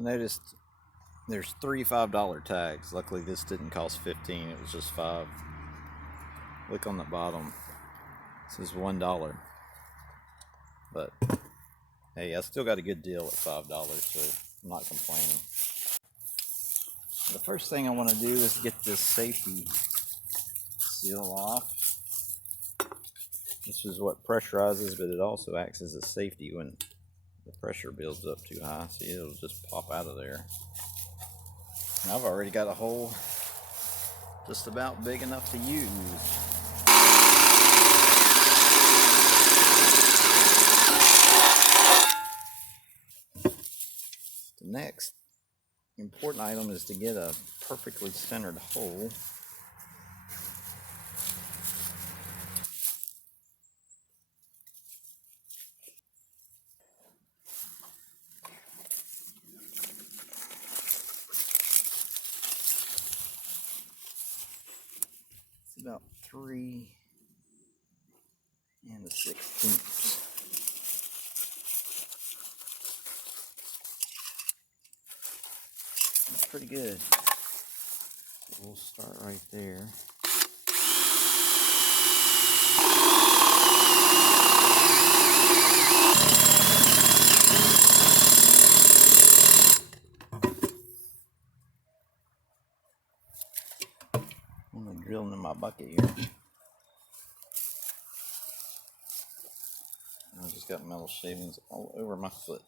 I noticed there's 3 $5 tags. Luckily this didn't cost 15, it was just 5. Look on the bottom, it says $1. But hey, I still got a good deal at $5, so I'm not complaining. The first thing I want to do is get this safety seal off. This is what pressurizes, but it also acts as a safety when the pressure builds up too high. See, it'll just pop out of there. And I've already got a hole just about big enough to use. The next important item is to get a perfectly centered hole. It's about 3 1/16. That's pretty good. So we'll start right there. I'm gonna drill into my bucket here. I just got metal shavings all over my foot.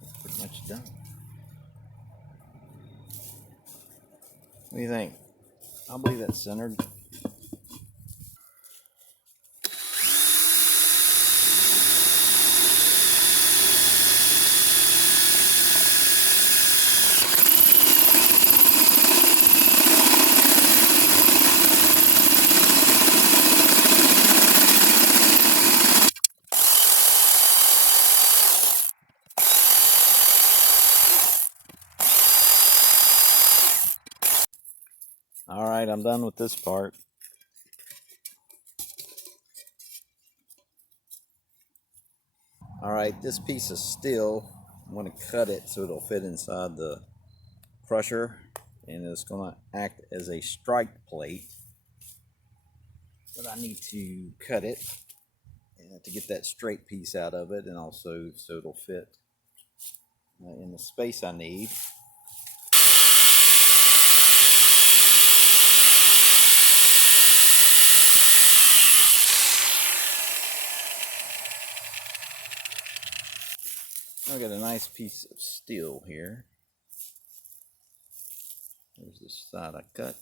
That's pretty much done. What do you think? I believe that's centered. Alright, I'm done with this part. Alright, this piece of steel, I'm going to cut it so it'll fit inside the crusher, and it's going to act as a strike plate. But I need to cut it to get that straight piece out of it, and also so it'll fit in the space I need. I've got a nice piece of steel here. There's this side I cut.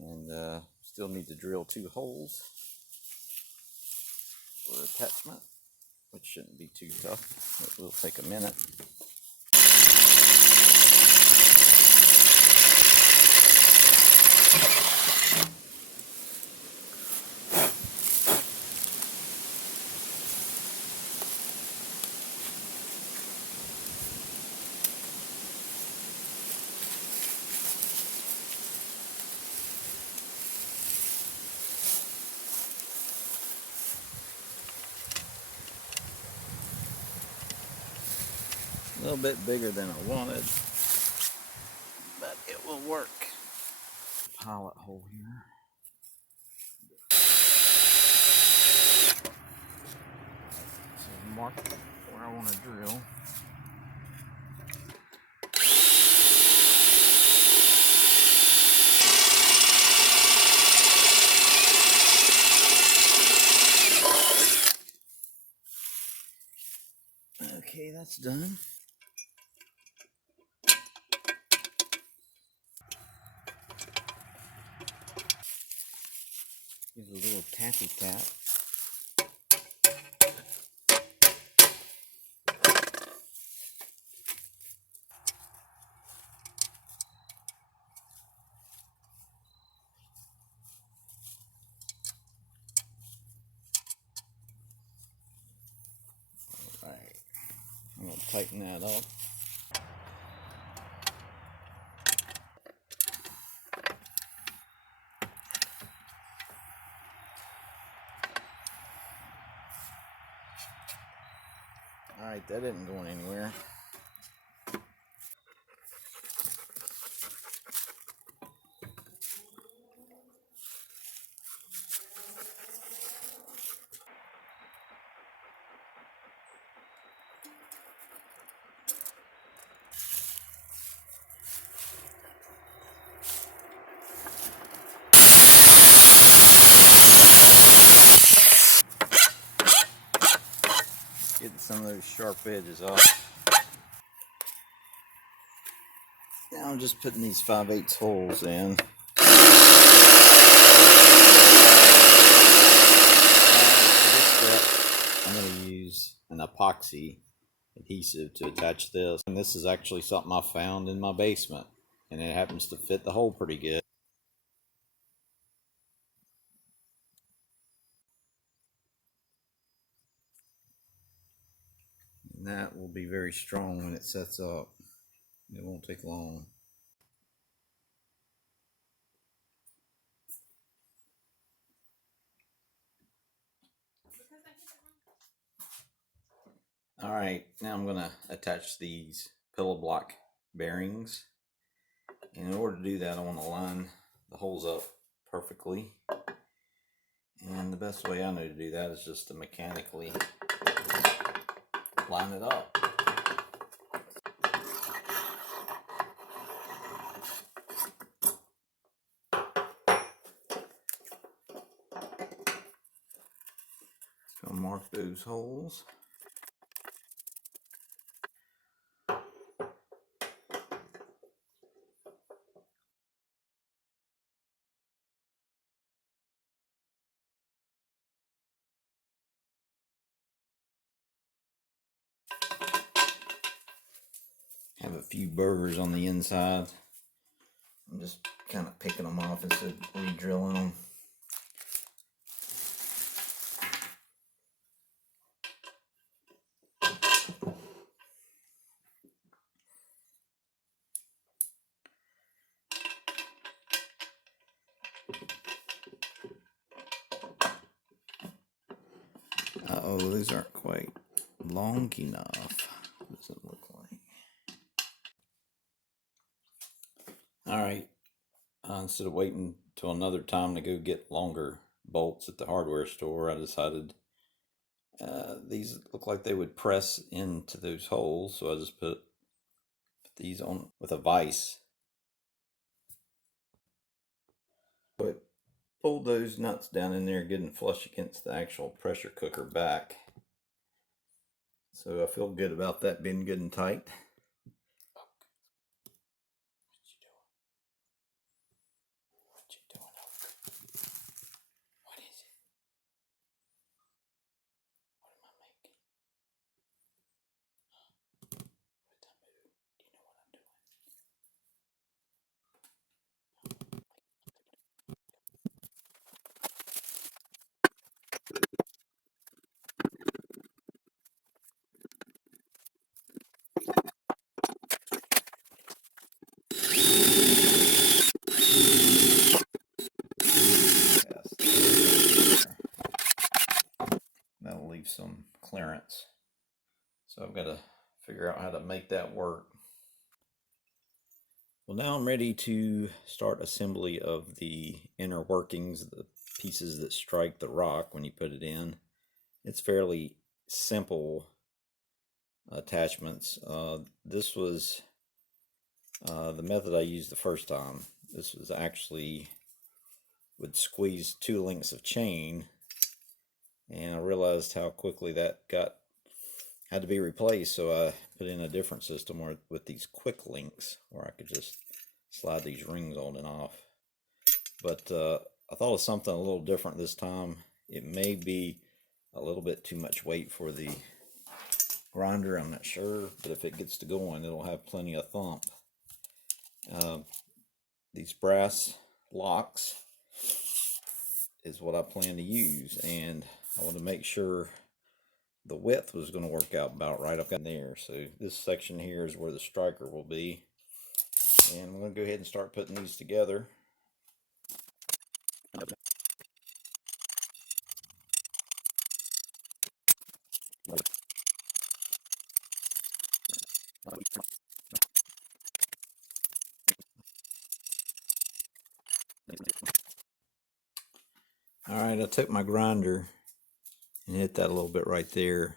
And still need to drill 2 holes for attachment, which shouldn't be too tough. It will take a minute. A little bit bigger than I wanted, but it will work. Pilot hole here. So mark where I want to drill. Okay, that's done. Give it a little tappy tap. Alright, I'm going to tighten that up. Alright, that isn't going anywhere. Getting some of those sharp edges off. Now I'm just putting these 5/8 holes in. For this step, I'm going to use an epoxy adhesive to attach this. And this is actually something I found in my basement. And it happens to fit the hole pretty good. And that will be very strong when it sets up. It won't take long. Alright, now I'm going to attach these pillow block bearings. And in order to do that, I want to line the holes up perfectly. And the best way I know to do that is just to mechanically line it up. So I'll mark those holes. Have a few burrs on the inside. I'm just kind of picking them off instead of re-drilling them. Uh-oh, these aren't quite long enough. Doesn't look like. Alright, instead of waiting till another time to go get longer bolts at the hardware store, I decided these look like they would press into those holes, so I just put these on with a vise. But pulled those nuts down in there good and flush against the actual pressure cooker back. So I feel good about that being good and tight. That'll leave some clearance. So I've got to figure out how to make that work. Well, now I'm ready to start assembly of the inner workings, the pieces that strike the rock when you put it in. It's fairly simple attachments. This was the method I used the first time. This was actually would squeeze 2 lengths of chain, and I realized how quickly that had to be replaced, so I put in a different system with these quick links where I could just slide these rings on and off. But I thought of something a little different this time. It may be a little bit too much weight for the grinder, I'm not sure, but if it gets to going, it'll have plenty of thump. These brass locks is what I plan to use, and I want to make sure the width was going to work out about right up in there. So this section here is where the striker will be, and I'm going to go ahead and start putting these together. Alright, I took my grinder and hit that a little bit right there.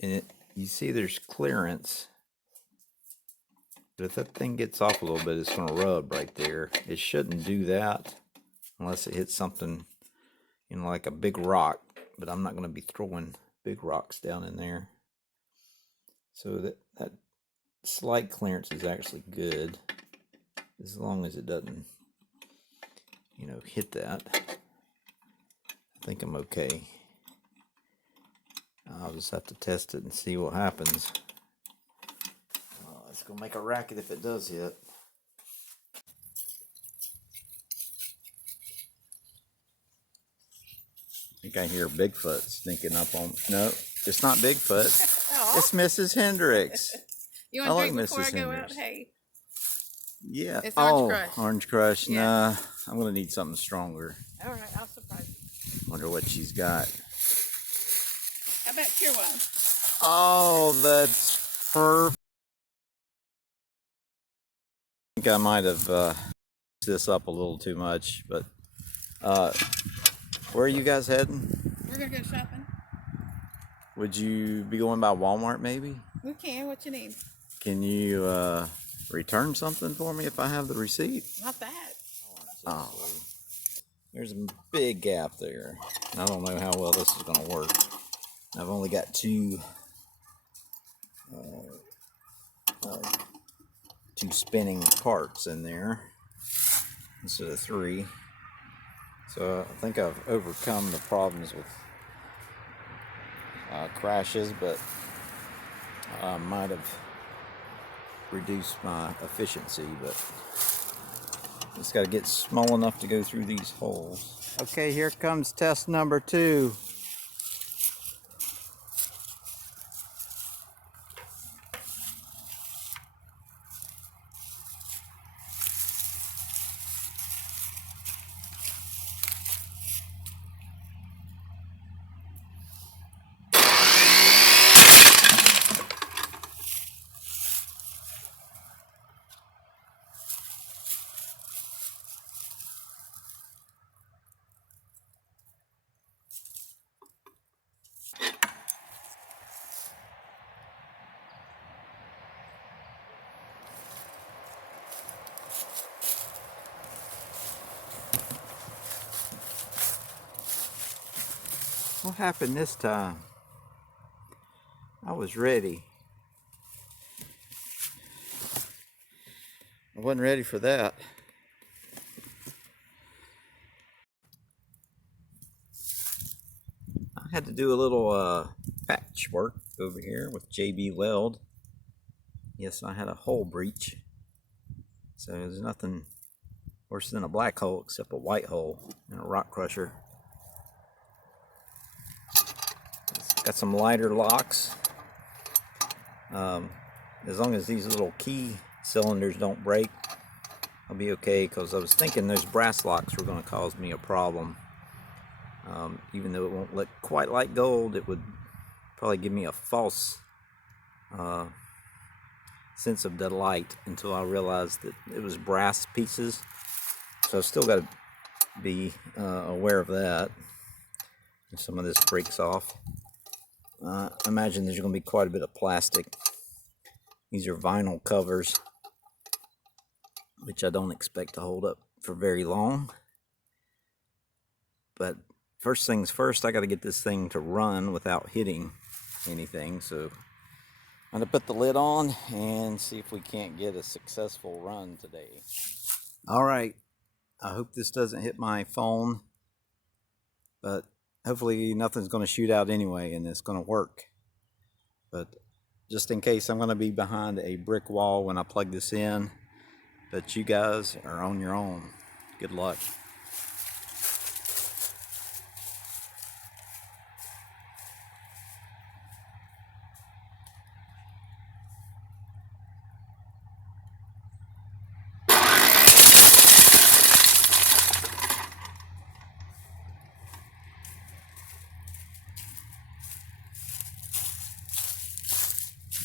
And you see there's clearance. But if that thing gets off a little bit, it's going to rub right there. It shouldn't do that unless it hits something, like a big rock. But I'm not going to be throwing big rocks down in there. So that slight clearance is actually good, as long as it doesn't, hit that. I think I'm okay. I'll just have to test it and see what happens. It's gonna make a racket if it does hit. I think I hear Bigfoot sneaking up on. No, it's not Bigfoot. It's Mrs. Hendricks. You want to drink before I go out? Hey. Yeah. It's Orange Crush. Orange Crush. Yeah. Nah, I'm gonna need something stronger. All right, I'll surprise you. Wonder what she's got. How about Pure Wine? Oh, that's perfect. I think I might have this up a little too much, but where are you guys heading? We're gonna go shopping. Would you be going by Walmart maybe? We can. What you need? Can you return something for me if I have the receipt? Not that. Oh, there's a big gap there. I don't know how well this is going to work. I've only got two spinning parts in there instead of three. So I think I've overcome the problems with crashes, but I might have reduced my efficiency, but it's got to get small enough to go through these holes. Okay, here comes test number 2. What happened this time? I was ready. I wasn't ready for that. I had to do a little patchwork over here with JB Weld. Yes, I had a hole breach. So there's nothing worse than a black hole except a white hole in a rock crusher. It's got some lighter locks. As long as these little key cylinders don't break, I'll be okay, because I was thinking those brass locks were going to cause me a problem. Even though it won't look quite like gold, it would probably give me a false sense of delight until I realized that it was brass pieces. So I've still got to be aware of that if some of this breaks off. I imagine there's going to be quite a bit of plastic. These are vinyl covers, which I don't expect to hold up for very long. But first things first, I got to get this thing to run without hitting anything. So I'm going to put the lid on and see if we can't get a successful run today. All right, I hope this doesn't hit my phone, but hopefully nothing's going to shoot out anyway and it's going to work. But just in case, I'm going to be behind a brick wall when I plug this in. But you guys are on your own. Good luck.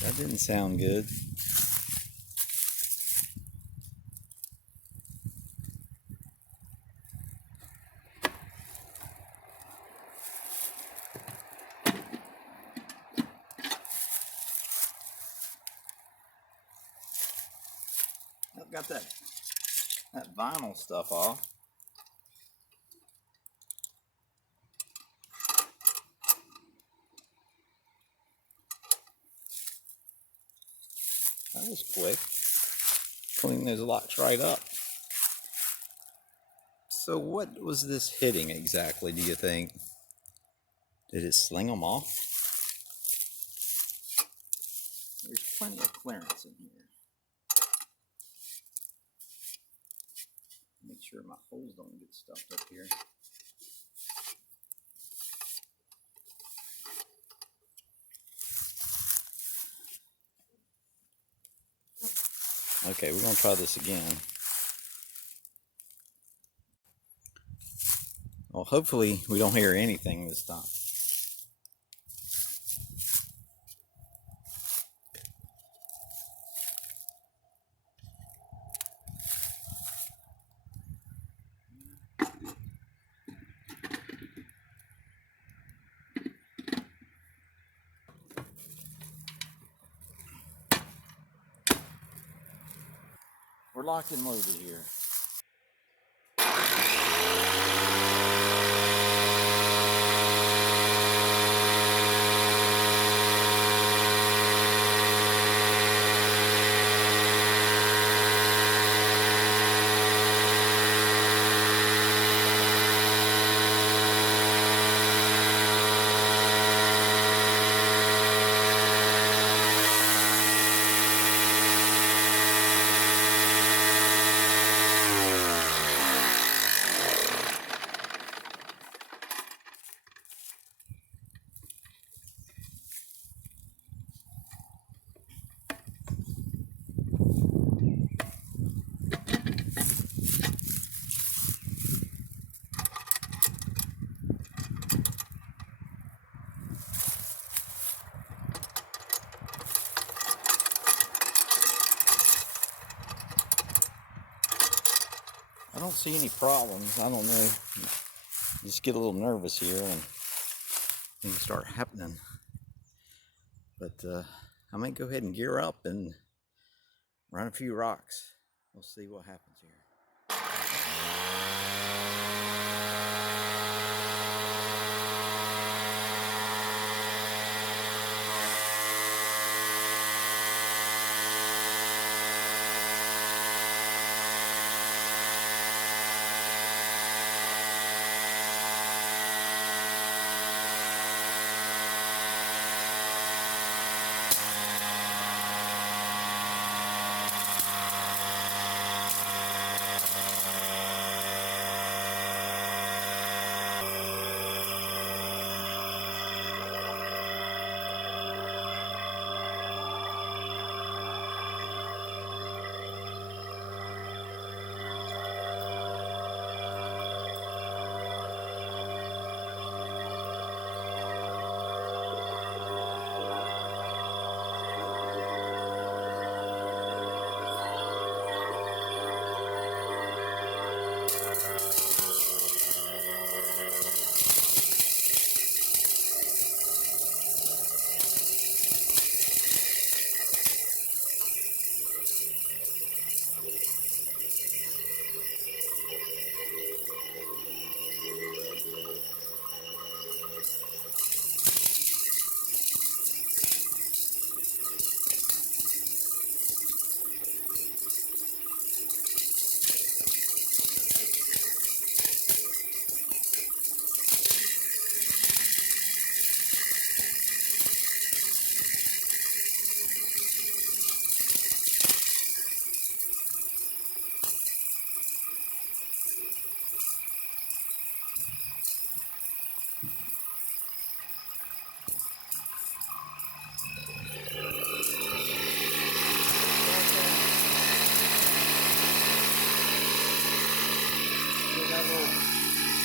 That didn't sound good. got that vinyl stuff off. That was quick. Clean those locks right up. So what was this hitting exactly, do you think? Did it sling them off? There's plenty of clearance in here. Make sure my holes don't get stuffed up here. Okay, we're gonna try this again. Well, hopefully we don't hear anything this time. We're locked and loaded here. I don't see any problems. I don't know. Just get a little nervous here and things start happening. But I might go ahead and gear up and run a few rocks. We'll see what happens here.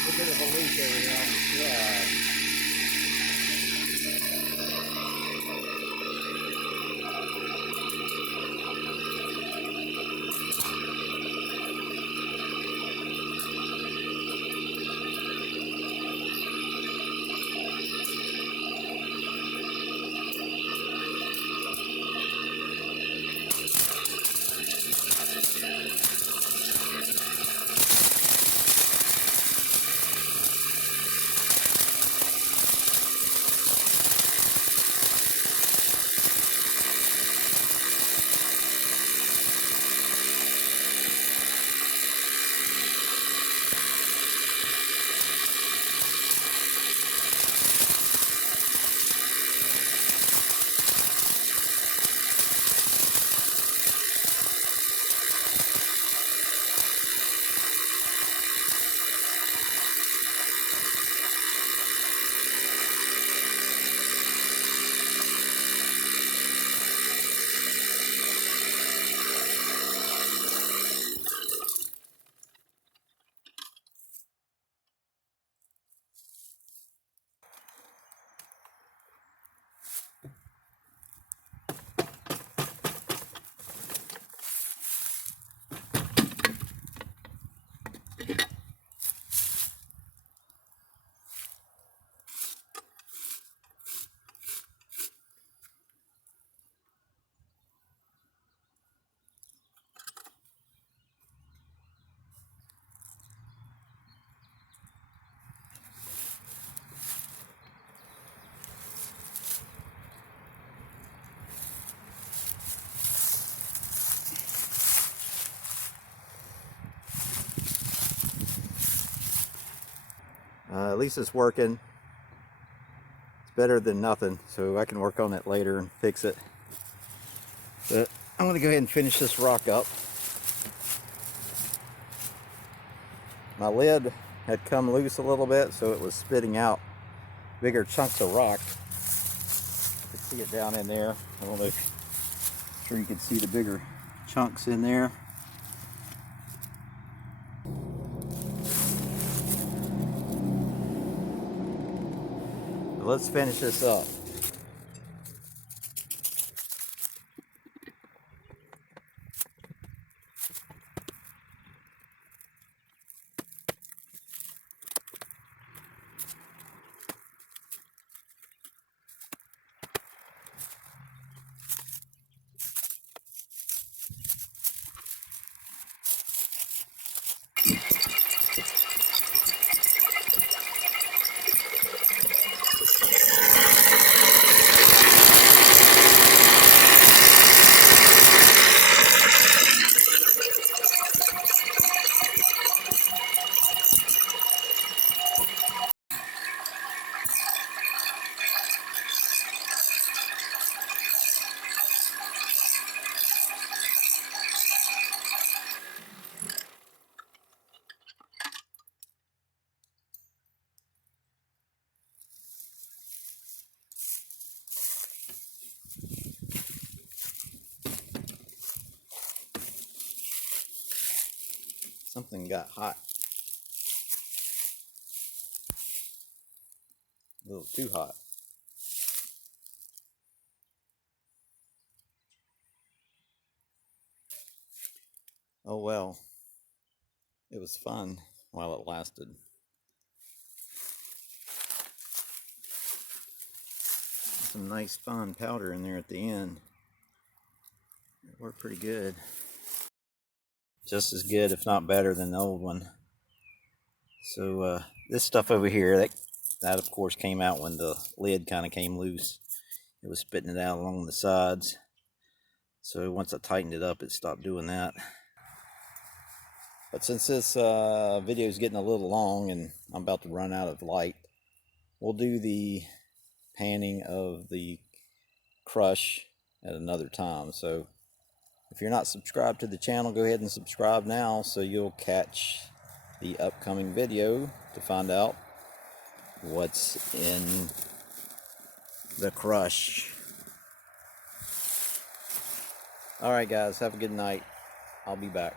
A bit of a leak over here on the slab. At least it's working. It's better than nothing, so I can work on it later and fix it. But I'm going to go ahead and finish this rock up. My lid had come loose a little bit, so it was spitting out bigger chunks of rock. You can see it down in there. I don't know if you can see the bigger chunks in there. But let's finish this up. Something got hot. A little too hot. Oh well. It was fun while it lasted. Some nice fine powder in there at the end. It worked pretty good. Just as good, if not better, than the old one. So this stuff over here, that of course came out when the lid kind of came loose. It was spitting it out along the sides. So once I tightened it up, it stopped doing that. But since this video is getting a little long and I'm about to run out of light, we'll do the panning of the crush at another time. So if you're not subscribed to the channel, go ahead and subscribe now so you'll catch the upcoming video to find out what's in the crush. Alright guys, have a good night. I'll be back.